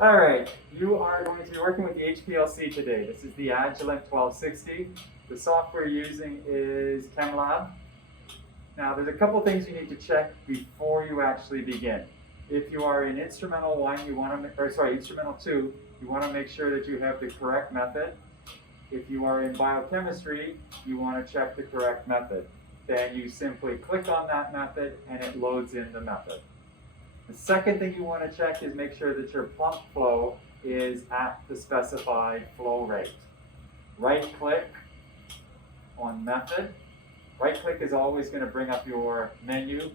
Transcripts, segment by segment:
All right, you are going to be working with the HPLC today. This is the Agilent 1260. The software you're using is ChemLab. Now, there's a couple things you need to check before you actually begin. If you are in Instrumental 1, Instrumental 2, you want to make sure that you have the correct method. If you are in biochemistry, you want to check the correct method. Then you simply click on that method and it loads in the method. The second thing you want to check is make sure that your pump flow is at the specified flow rate. Right click on method. Right click is always going to bring up your menu.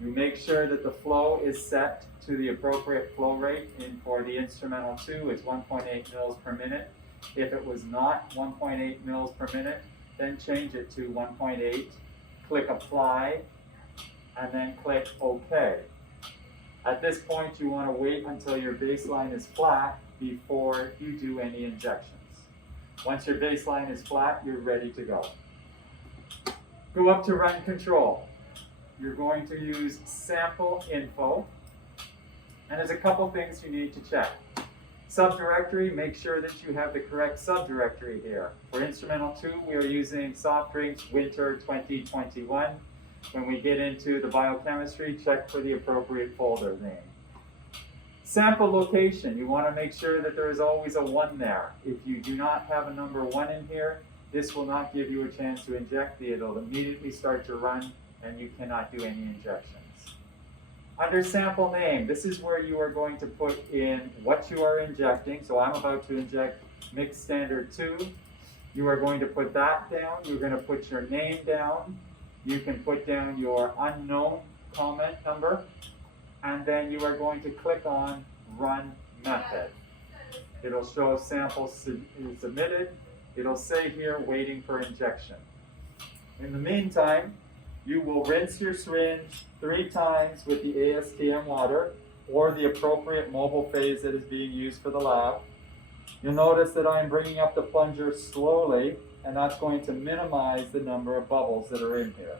You make sure that the flow is set to the appropriate flow rate. And for the Instrumental 2, it's 1.8 mils per minute. If it was not 1.8 mils per minute, then change it to 1.8. Click apply, and then click OK. At this point, you want to wait until your baseline is flat before you do any injections. Once your baseline is flat, you're ready to go. Go up to run control. You're going to use sample info, and there's a couple things you need to check. Subdirectory, make sure that you have the correct subdirectory here. For Instrumental 2, we are using soft drinks winter 2021. When we get into the biochemistry, check for the appropriate folder name. Sample location, you want to make sure that there is always a 1 there. If you do not have a number 1 in here, this will not give you a chance to inject. It'll immediately start to run and you cannot do any injections. Under sample name, this is where you are going to put in what you are injecting. So I'm about to inject mixed standard 2. You are going to put that down. You're going to put your name down. You can put down your unknown comment number. And then you are going to click on Run Method. It'll show sample submitted. It'll say here, waiting for injection. In the meantime, you will rinse your syringe 3 times with the ASTM water or the appropriate mobile phase that is being used for the lab. You'll notice that I'm bringing up the plunger slowly, and that's going to minimize the number of bubbles that are in here.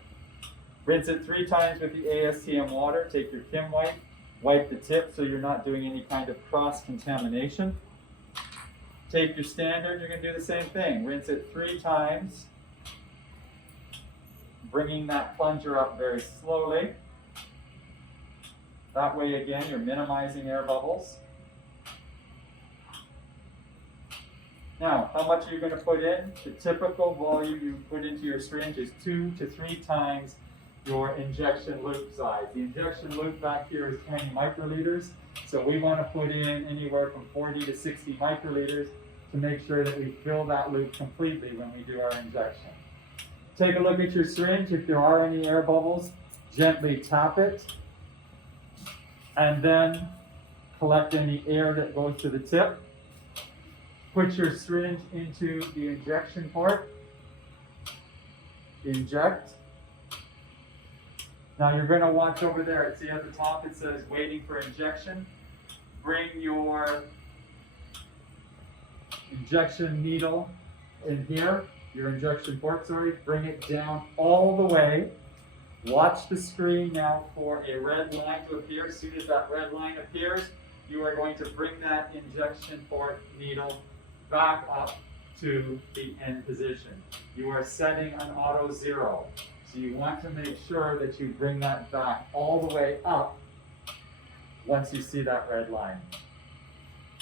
Rinse it 3 times with the ASTM water. Take your Kim wipe, wipe the tip so you're not doing any kind of cross-contamination. Take your standard, you're going to do the same thing. Rinse it 3 times, bringing that plunger up very slowly. That way, again, you're minimizing air bubbles. Now, how much are you going to put in? The typical volume you put into your syringe is 2 to 3 times your injection loop size. The injection loop back here is 20 microliters, so we want to put in anywhere from 40 to 60 microliters to make sure that we fill that loop completely when we do our injection. Take a look at your syringe. If there are any air bubbles, gently tap it, and then collect any air that goes to the tip. Put your syringe into the injection port. Inject. Now you're going to watch over there. See at the top it says waiting for injection. Bring your injection needle in here, your injection port, bring it down all the way. Watch the screen now for a red line to appear. As soon as that red line appears, you are going to bring that injection port needle back up to the end position. You are setting an auto 0. So you want to make sure that you bring that back all the way up once you see that red line.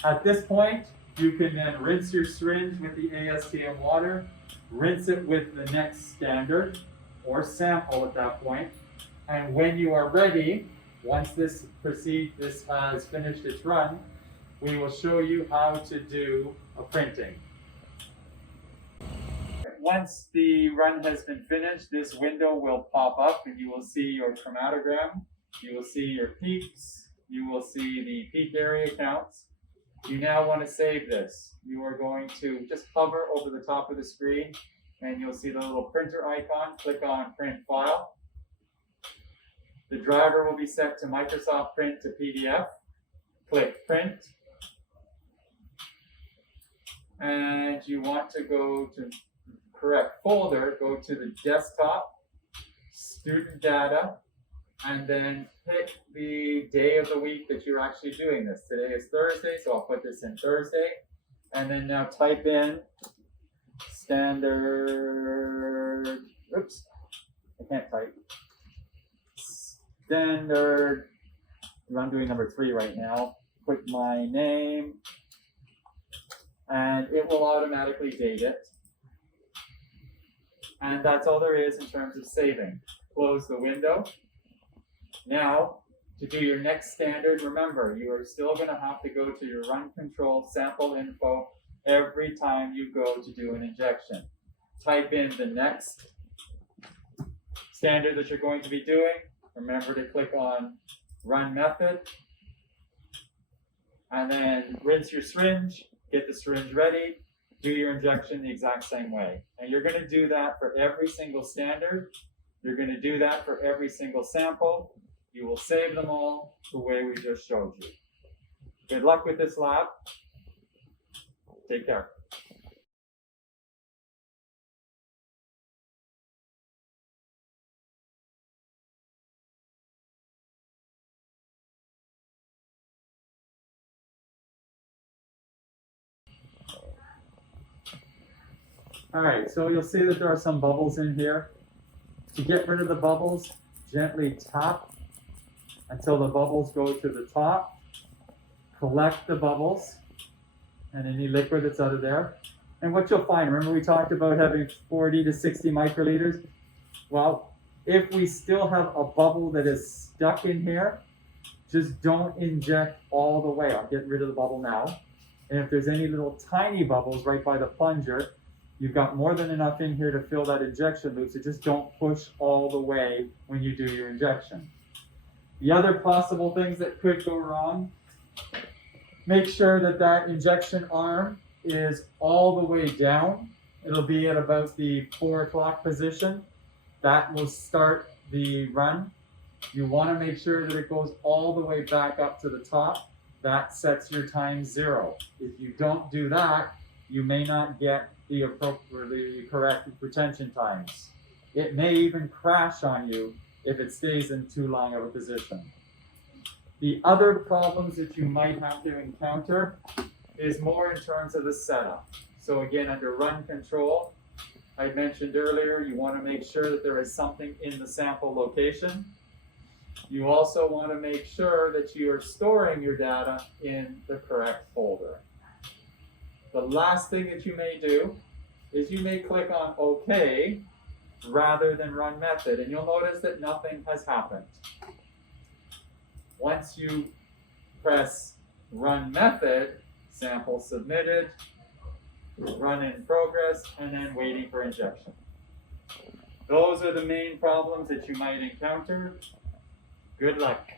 At this point, you can then rinse your syringe with the ASTM water, rinse it with the next standard or sample at that point, and when you are ready, once this has finished its run, we will show you how to do a printing. Once the run has been finished, this window will pop up and you will see your chromatogram, you will see your peaks, you will see the peak area counts. You now want to save this. You are going to just hover over the top of the screen and you'll see the little printer icon. Click on Print File. The driver will be set to Microsoft Print to PDF. Click Print. And you want to go to correct folder, go to the desktop, student data, and then pick the day of the week that you're actually doing this. Today is Thursday, so I'll put this in Thursday. And then now type in standard, oops, I can't type. Standard, I'm doing number 3 right now. Put my name, and it will automatically date it. And that's all there is in terms of saving. Close the window. Now, to do your next standard, remember, you are still going to have to go to your run control sample info every time you go to do an injection. Type in the next standard that you're going to be doing. Remember to click on Run Method. And then rinse your syringe, get the syringe ready, do your injection the exact same way. And you're going to do that for every single standard. You're going to do that for every single sample. You will save them all the way we just showed you. Good luck with this lab. Take care. All right, so you'll see that there are some bubbles in here. To get rid of the bubbles, gently tap until the bubbles go to the top. Collect the bubbles and any liquid that's out of there. And what you'll find, remember we talked about having 40 to 60 microliters? Well, if we still have a bubble that is stuck in here, just don't inject all the way. I'll get rid of the bubble now. And if there's any little tiny bubbles right by the plunger, you've got more than enough in here to fill that injection loop, so just don't push all the way when you do your injection. The other possible things that could go wrong, make sure that that injection arm is all the way down. It'll be at about the 4 o'clock position. That will start the run. You want to make sure that it goes all the way back up to the top. That sets your time 0. If you don't do that, you may not get the correct retention times. It may even crash on you if it stays in too long of a position. The other problems that you might have to encounter is more in terms of the setup. So again, under run control, I mentioned earlier, you want to make sure that there is something in the sample location. You also want to make sure that you are storing your data in the correct folder. The last thing that you may do is you may click on OK rather than Run Method, and you'll notice that nothing has happened. Once you press Run Method, sample submitted, run in progress, and then waiting for injection. Those are the main problems that you might encounter. Good luck.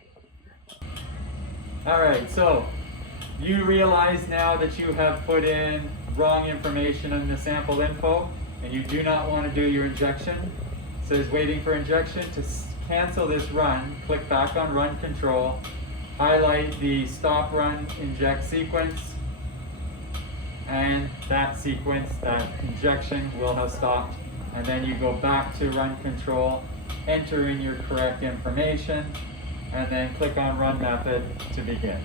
All right, so you realize now that you have put in wrong information in the sample info and you do not want to do your injection. It says waiting for injection. To cancel this run, click back on Run Control, highlight the Stop Run Inject sequence, and that sequence, that injection will have stopped. And then you go back to Run Control, enter in your correct information, and then click on Run Method to begin.